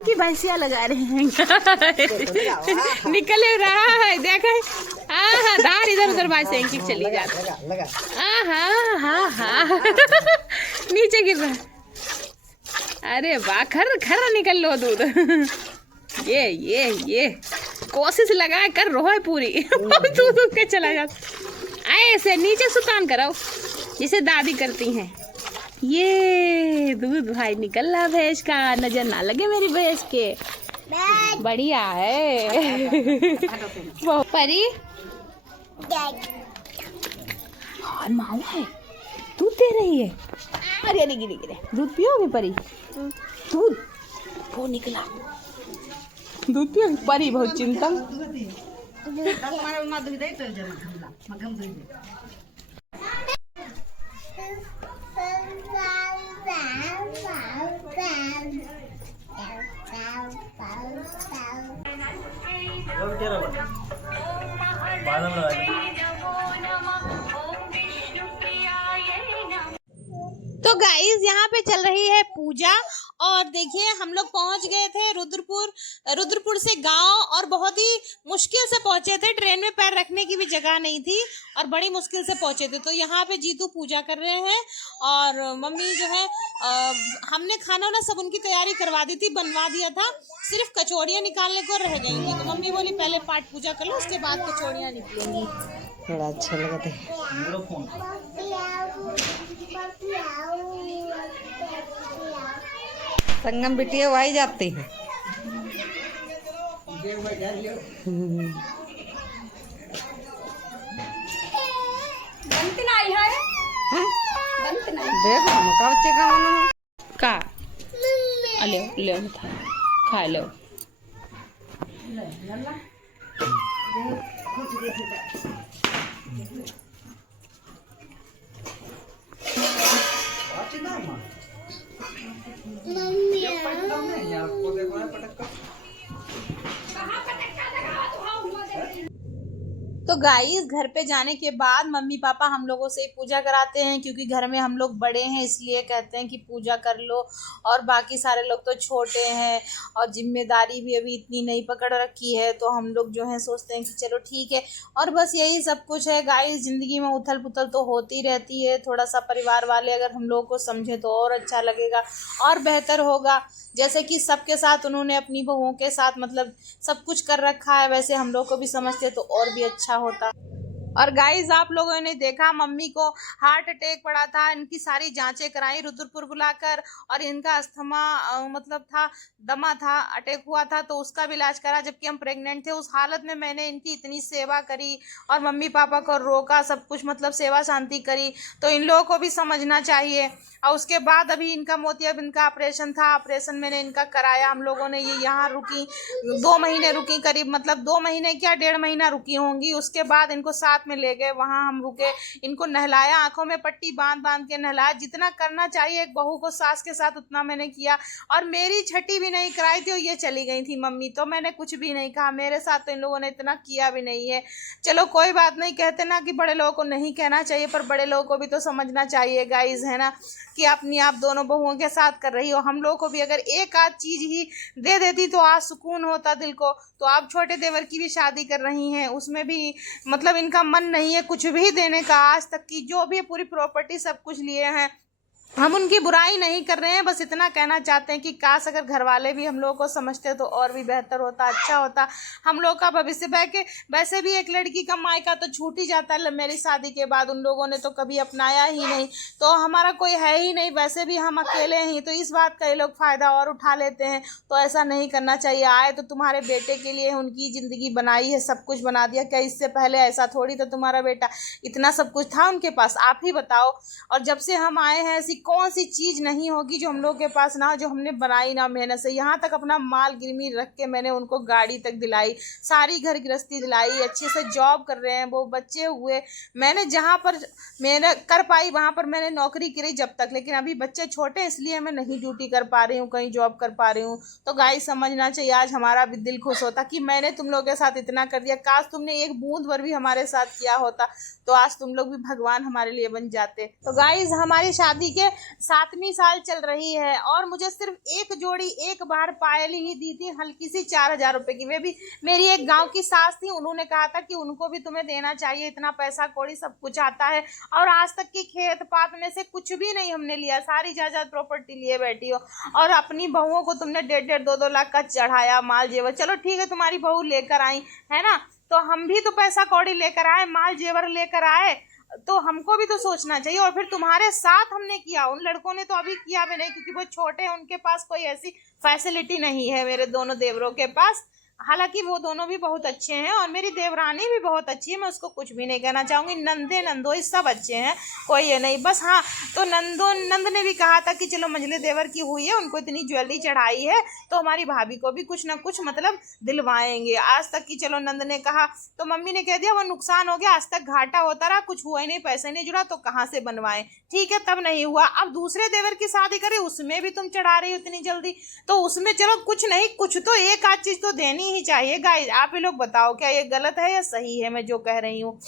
की भैंसिया लगा रहे हैं निकल रहा है देखो। धार इधर उधर भैंसे की चली जाती। नीचे गिर रहा। अरे वाह, खर खर निकल लो दूध। ये कोशिश लगा कर रो है पूरी। दूध के चला जाता। ऐसे नीचे सुतान कराओ जिसे दादी करती हैं। ये दूध भाई निकल रहा भैंस का, नजर ना लगे मेरी भैंस के। बढ़िया है। वो परी हाँ माऊ है, दूध दे रही है। अरे अरे गिरे गिरे, दूध पियोगे परी? दूध वो निकला, दूध पियोगे परी? बहुत चिंता। तो गाइस यहाँ पे चल रही है पूजा। और देखिए हम लोग पहुँच गए थे रुद्रपुर से गांव, और बहुत ही मुश्किल से पहुँचे थे। ट्रेन में पैर रखने की भी जगह नहीं थी और बड़ी मुश्किल से पहुँचे थे। तो यहाँ पे जीतू पूजा कर रहे हैं और मम्मी जो है हमने खाना वाना सब उनकी तैयारी करवा दी थी, बनवा दिया था, सिर्फ कचौड़ियाँ निकालने को रह गई थी। तो मम्मी बोली पहले पाठ पूजा कर लो, उसके बाद कचौड़ियाँ निकलेंगी। बड़ा अच्छा लगा था। संगम बिटिया वही जाती है। देखो मका बच्चे का मन का ले ले खा लो। तो गाइस घर पे जाने के बाद मम्मी पापा हम लोगों से पूजा कराते हैं, क्योंकि घर में हम लोग बड़े हैं इसलिए कहते हैं कि पूजा कर लो, और बाकी सारे लोग तो छोटे हैं और जिम्मेदारी भी अभी इतनी नहीं पकड़ रखी है। तो हम लोग जो है सोचते हैं कि चलो ठीक है। और बस यही सब कुछ है गाइस, ज़िंदगी में उथल पुथल तो होती रहती है। थोड़ा सा परिवार वाले अगर हम लोगों को समझे तो और अच्छा लगेगा और बेहतर होगा। जैसे कि सबके साथ उन्होंने अपनी बहुओं के साथ मतलब सब कुछ कर रखा है, वैसे हम लोग को भी समझते तो और भी अच्छा होता। और गाइस आप लोगों ने देखा मम्मी को हार्ट अटैक पड़ा था, इनकी सारी जांचें कराई रुद्रपुर बुलाकर, और इनका अस्थमा मतलब था, दमा था, अटैक हुआ था, तो उसका भी इलाज करा। जबकि हम प्रेग्नेंट थे, उस हालत में मैंने इनकी इतनी सेवा करी और मम्मी पापा को रोका, सब कुछ मतलब सेवा शांति करी। तो इन लोगों को भी समझना चाहिए। और उसके बाद अभी इनका मोतियाबिंद इनका ऑपरेशन था, ऑपरेशन मैंने इनका कराया। हम लोगों ने ये यहाँ रुकी 2 महीने रुकी, करीब मतलब 2 महीने क्या 1.5 महीना रुकी होंगी। उसके बाद इनको साथ में ले गए, वहाँ हम रुके, इनको नहलाया, आंखों में पट्टी बांध बांध के नहलाया। जितना करना चाहिए एक बहू को सास के साथ उतना मैंने किया। और मेरी छठी भी नहीं कराई थी और ये चली गई थी मम्मी, तो मैंने कुछ भी नहीं कहा। मेरे साथ तो इन लोगों ने इतना किया भी नहीं है। चलो कोई बात नहीं, कहते ना कि बड़े लोगों को नहीं कहना चाहिए, पर बड़े लोगों को भी तो समझना चाहिए गाइज, है ना, कि अपनी आप दोनों बहुओं के साथ कर रही हो। हम लोगों को भी अगर एक आध चीज ही दे देती तो आज सुकून होता दिल को। तो आप छोटे देवर की भी शादी कर रही हैं, उसमें भी मतलब इनका मन नहीं है कुछ भी देने का। आज तक की जो भी पूरी प्रॉपर्टी सब कुछ लिए हैं, हम उनकी बुराई नहीं कर रहे हैं, बस इतना कहना चाहते हैं कि काश अगर घर वाले भी हम लोगों को समझते तो और भी बेहतर होता, अच्छा होता। हम लोग का भविष्य वैसे भी एक लड़की का मायका तो छूट ही जाता है मेरी शादी के बाद। उन लोगों ने तो कभी अपनाया ही नहीं, तो हमारा कोई है ही नहीं, वैसे भी हम अकेले ही। तो इस बात का ये लोग फ़ायदा और उठा लेते हैं, तो ऐसा नहीं करना चाहिए। आए तो तुम्हारे बेटे के लिए उनकी ज़िंदगी बनाई है, सब कुछ बना दिया, क्या इससे पहले ऐसा थोड़ी था? तुम्हारा बेटा इतना सब कुछ था उनके पास, आप ही बताओ। और जब से हम आए हैं ऐसी कौन सी चीज़ नहीं होगी जो हम लोग के पास ना हो, जो हमने बनाई ना मेहनत से। यहाँ तक अपना माल गिरवी रख के मैंने उनको गाड़ी तक दिलाई, सारी घर गृहस्थी दिलाई, अच्छे से जॉब कर रहे हैं वो, बच्चे हुए। मैंने जहाँ पर मैंने कर पाई वहाँ पर मैंने नौकरी करी जब तक, लेकिन अभी बच्चे छोटे इसलिए मैं नहीं ड्यूटी कर पा रही हूँ, कहीं जॉब कर पा रही हूँ। तो गाइस समझना चाहिए। आज हमारा भी दिल खुश होता कि मैंने तुम लोगों के साथ इतना कर दिया। काश तुमने एक बूंद भर भी हमारे साथ किया होता तो आज तुम लोग भी भगवान हमारे लिए बन जाते। तो गाइस हमारी शादी के ये 7वीं साल चल रही है और मुझे सिर्फ एक जोड़ी एक बार पायल ही दी थी, हल्की सी 4,000 रुपए की। वे भी मेरी एक गांव की सास थी, उन्होंने कहा था कि उनको भी तुम्हें देना चाहिए, इतना पैसा कौड़ी सब कुछ आता है। और आज तक की खेत पात में से कुछ भी नहीं हमने लिया, सारी जायदाद प्रॉपर्टी लिए बैठी हो। और अपनी बहुओं को तुमने 1.5 2 लाख का चढ़ाया माल जेवर। चलो ठीक है, तुम्हारी बहू लेकर आई है ना, तो हम भी तो पैसा कौड़ी लेकर आए, माल जेवर लेकर आए, तो हमको भी तो सोचना चाहिए। और फिर तुम्हारे साथ हमने किया, उन लड़कों ने तो अभी किया भी नहीं क्योंकि वो छोटे हैं, उनके पास कोई ऐसी फैसिलिटी नहीं है मेरे दोनों देवरों के पास। हालांकि वो दोनों भी बहुत अच्छे हैं और मेरी देवरानी भी बहुत अच्छी है, मैं उसको कुछ भी नहीं कहना चाहूँगी। नंदे नंदोई सब अच्छे हैं, कोई ये नहीं। बस हाँ, तो नंद ने भी कहा था कि चलो मंझले देवर की हुई है, उनको इतनी ज्वेलरी चढ़ाई है तो हमारी भाभी को भी कुछ ना कुछ मतलब दिलवाएंगे। आज तक की चलो नंद ने कहा, तो मम्मी ने कह दिया वो नुकसान हो गया, आज तक घाटा होता रहा, कुछ हुआ ही नहीं, पैसे नहीं जुड़ा तो कहाँ से बनवाएं। ठीक है, तब नहीं हुआ, अब दूसरे देवर की शादी करे, उसमें भी तुम चढ़ा रही हो इतनी जल्दी, तो उसमें चलो कुछ नहीं, कुछ तो एक आध चीज तो देनी ही चाहिए। गाइस आप ही लोग बताओ क्या ये गलत है या सही है मैं जो कह रही हूँ।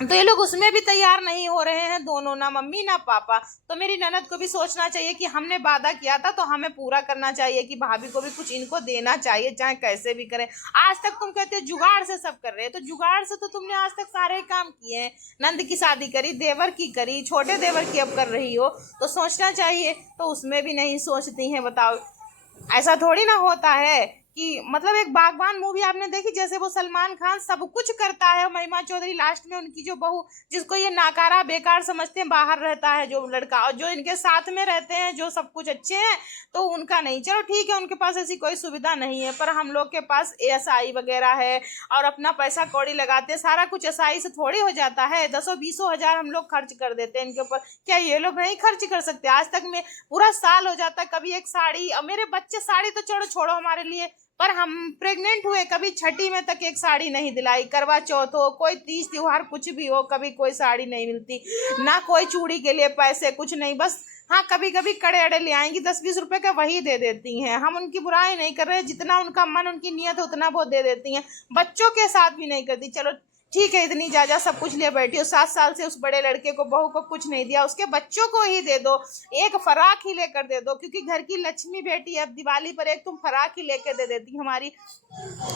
तो ये लोग उसमें भी तैयार नहीं हो रहे हैं दोनों, ना मम्मी ना पापा। तो मेरी ननद को भी सोचना चाहिए कि हमने वादा किया था तो हमें पूरा करना चाहिए, कि भाभी को भी कुछ इनको देना चाहिए, चाहे कैसे भी करें। आज तक तुम कहते हो जुगाड़ से सब कर रहे हैं, तो जुगाड़ से तो तुमने आज तक सारे काम किए हैं। नंद की शादी करी, देवर की करी, छोटे देवर की अब कर रही हो, तो सोचना चाहिए। तो उसमें भी नहीं सोचती हैं, बताओ। ऐसा थोड़ी ना होता है कि मतलब एक बागबान मूवी आपने देखी, जैसे वो सलमान खान सब कुछ करता है, महिमा चौधरी लास्ट में उनकी जो बहू, जिसको ये नाकारा बेकार समझते हैं, बाहर रहता है जो लड़का, और जो इनके साथ में रहते हैं जो सब कुछ अच्छे हैं, तो उनका नहीं। चलो ठीक है, उनके पास ऐसी कोई सुविधा नहीं है, पर हम लोग के पास एएसआई वगैरह है और अपना पैसा कौड़ी लगाते हैं। सारा कुछ एसआई से थोड़ी हो जाता है, 10-20 हजार हम लोग खर्च कर देते हैं इनके ऊपर। क्या ये लोग नहीं खर्च कर सकते? आज तक में पूरा साल हो जाता है, कभी एक साड़ी, अब मेरे बच्चे साड़ी तो चलो छोड़ो हमारे लिए, पर हम प्रेग्नेंट हुए कभी छठी में तक एक साड़ी नहीं दिलाई, करवा चौथ हो, कोई तीज त्योहार कुछ भी हो, कभी कोई साड़ी नहीं मिलती, ना कोई चूड़ी के लिए पैसे, कुछ नहीं। बस हाँ, कभी कभी कड़े अड़े ले आएंगी, 10-20 रुपए का, वही दे देती हैं। हम उनकी बुराई नहीं कर रहे, जितना उनका मन, उनकी नियत है उतना वो दे देती हैं। बच्चों के साथ भी नहीं करती। चलो ठीक है, इतनी जायदाद सब कुछ लिए बैठी हो, 7 साल से उस बड़े लड़के को, बहू को कुछ नहीं दिया, उसके बच्चों को ही दे दो, एक फराक ही लेकर दे दो, क्योंकि घर की लक्ष्मी बेटी है। अब दिवाली पर एक तुम फराक ही लेकर दे देती हमारी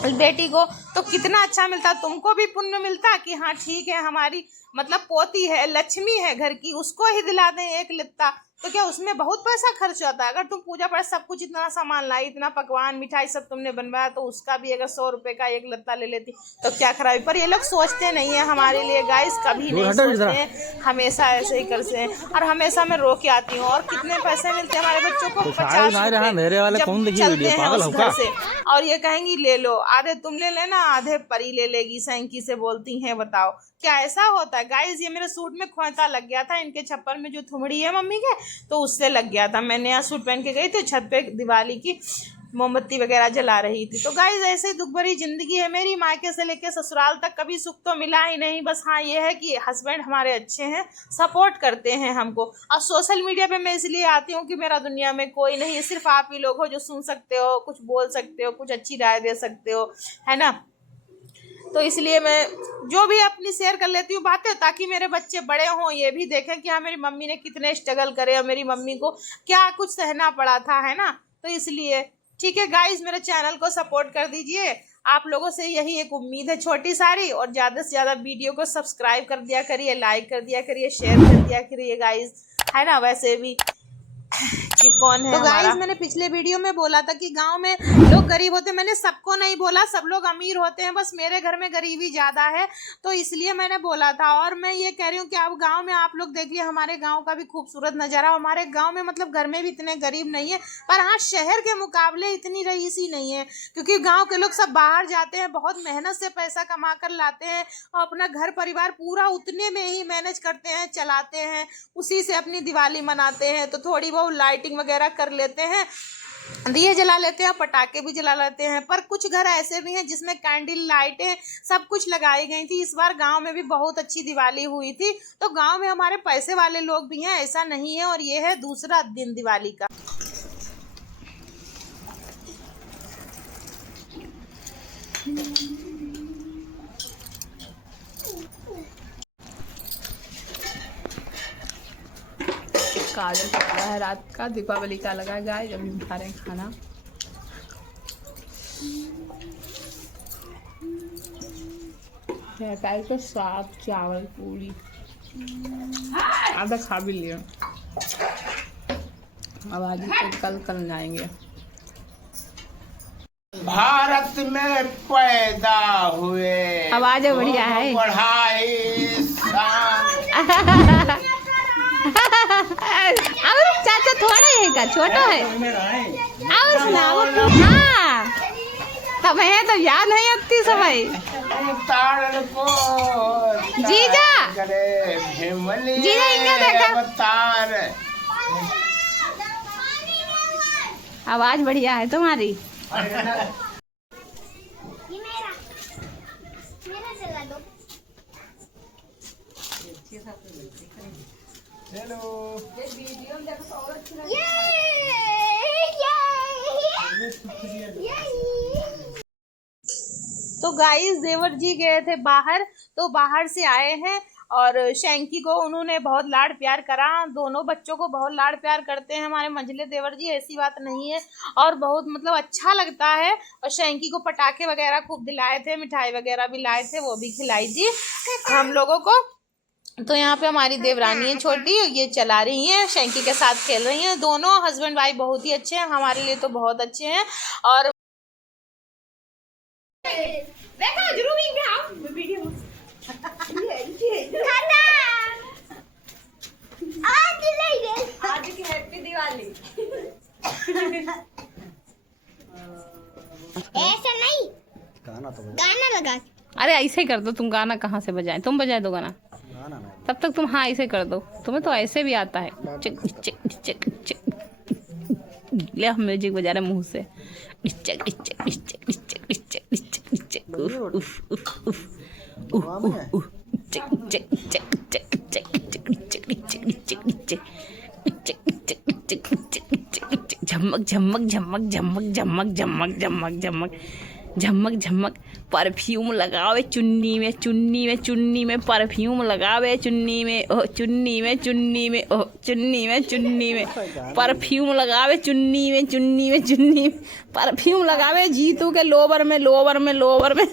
बेटी को, तो कितना अच्छा मिलता, तुमको भी पुण्य मिलता कि हाँ ठीक है, हमारी मतलब पोती है, लक्ष्मी है घर की, उसको ही दिला दें एक लित्ता। तो क्या उसमें बहुत पैसा खर्च होता है? अगर तुम पूजा पाठ सब कुछ, इतना सामान लाई, इतना पकवान मिठाई सब तुमने बनवाया, तो उसका भी अगर 100 रुपए का एक लत्ता ले लेती तो क्या खराबी। पर ये लोग सोचते नहीं है हमारे लिए गाइस, कभी नहीं सोचते हैं, हमेशा ऐसे ही करते हैं। और हमेशा मैं रो के आती हूँ। और कितने पैसे मिलते हैं हमारे बच्चों को? 50 रुपए जब चलते हैं उस घर से, और ये कहेंगी ले लो, आधे तुम ले लेना, आधे परी ले लेगी, सैंकी से बोलती हैं। बताओ क्या ऐसा होता है गाइस? ये मेरे सूट में खोता लग गया था, इनके छप्पर में जो थुमड़ी है मम्मी के, तो उससे लग गया था। मैं नया सूट पहन के गई थी छत पे, दिवाली की मोमबत्ती वगैरह जला रही थी। तो गाइस ऐसे ही दुख भरी जिंदगी है मेरी। मायके से लेके ससुराल तक कभी सुख तो मिला ही नहीं। बस हाँ ये है कि हस्बैंड हमारे अच्छे हैं, सपोर्ट करते हैं हमको। और सोशल मीडिया पे मैं इसलिए आती हूँ कि मेरा दुनिया में कोई नहीं है, सिर्फ आप ही लोग हो जो सुन सकते हो, कुछ बोल सकते हो, कुछ अच्छी राय दे सकते हो, है ना। तो इसलिए मैं जो भी अपनी शेयर कर लेती हूँ बातें, ताकि मेरे बच्चे बड़े हों, ये भी देखें कि हाँ मेरी मम्मी ने कितने स्ट्रगल करे और मेरी मम्मी को क्या कुछ सहना पड़ा था, है ना। तो इसलिए ठीक है गाइस, मेरे चैनल को सपोर्ट कर दीजिए। आप लोगों से यही एक उम्मीद है छोटी सारी, और ज़्यादा से ज़्यादा वीडियो को सब्सक्राइब कर दिया करिए, लाइक कर दिया करिए, शेयर कर दिया करिए गाइस, है ना। वैसे भी कि कौन है तो गाइस, मैंने पिछले वीडियो में बोला था कि गांव में लोग गरीब होते हैं। मैंने सबको नहीं बोला, सब लोग अमीर होते हैं, बस मेरे घर में गरीबी ज्यादा है, तो इसलिए मैंने बोला था। और मैं ये कह रही हूँ कि अब गांव में आप लोग देखिए, हमारे गांव का भी खूबसूरत नजारा। हमारे गांव में मतलब घर में भी इतने गरीब नहीं है, पर हाँ शहर के मुकाबले इतनी रईसी नहीं है, क्योंकि गाँव के लोग सब बाहर जाते हैं, बहुत मेहनत से पैसा कमा कर लाते हैं, और अपना घर परिवार पूरा उतने में ही मैनेज करते हैं, चलाते हैं, उसी से अपनी दिवाली मनाते हैं। तो थोड़ी बहुत लाइटिंग वगैरह कर लेते हैं, दिए जला लेते हैं, पटाखे भी जला लेते हैं। पर कुछ घर ऐसे भी हैं जिसमें कैंडल लाइटें सब कुछ लगाई गई थी। इस बार गांव में भी बहुत अच्छी दिवाली हुई थी। तो गांव में हमारे पैसे वाले लोग भी हैं, ऐसा नहीं है। और ये है दूसरा दिन दिवाली का। काजल पकड़ा है रात का, दीपावली का लगा गाय, जब हम खा रहे हैं खाना। पैर का साग चावल पूरी आधा खा भी लिया। अब आज कल जाएंगे। भारत में पैदा हुए, आवाज बढ़िया है। बढ़ाई और चाचा थोड़ा ही का छोटा है। और सुनाओ। हाँ तब है तो याद नहीं आती समय। को जीजा जीजा इनका देखा। आवाज बढ़िया है तुम्हारी। ये मेरा चला दो। तो गाइस देवर जी गए थे बाहर, तो बाहर से आए हैं और शैंकी को उन्होंने बहुत लाड़ प्यार करा। दोनों बच्चों को बहुत लाड़ प्यार करते हैं हमारे मंझले देवर जी, ऐसी बात नहीं है। और बहुत मतलब अच्छा लगता है। और शैंकी को पटाखे वगैरह खूब दिलाए थे, मिठाई वगैरह भी लाए थे, वो भी खिलाई थी हम लोगों को। तो यहाँ पे हमारी देवरानी है छोटी, ये चला रही है, शैंकी के साथ खेल रही हैं। दोनों हस्बैंड वाइफ बहुत ही अच्छे हैं, हमारे लिए तो बहुत अच्छे हैं। और देखो जरूर वीडियो आज की हैप्पी दिवाली। ऐसा नहीं, गाना लगा। अरे ऐसे ही कर दो तुम। गाना कहाँ से बजाएं? तुम बजाए दो गाना। तब तक तुम हाँ ऐसे कर दो, तुम्हें तो ऐसे भी आता है। चिक चिक चिक चिक ले हम म्यूजिक बजा रहे मुंह से। चिक चिक चिक चिक चिक चिक चिक उफ उफ उफ उफ उफ चिक चिक चिक चिक चिक चिक चिक चिक चिक चिक झमक झमक झमक झमक झमक झमक झमक झमक झमक झमक परफ्यूम लगावे चुन्नी में, चुन्नी में, चुन्नी में परफ्यूम लगावे, चुन्नी में ओह चुन्नी में, चुन्नी में ओह चुन्नी में, चुन्नी में परफ्यूम लगावे, चुन्नी में, चुन्नी में, चुन्नी में परफ्यूम लगावे। जीतू के लोवर में, लोवर में, लोवर में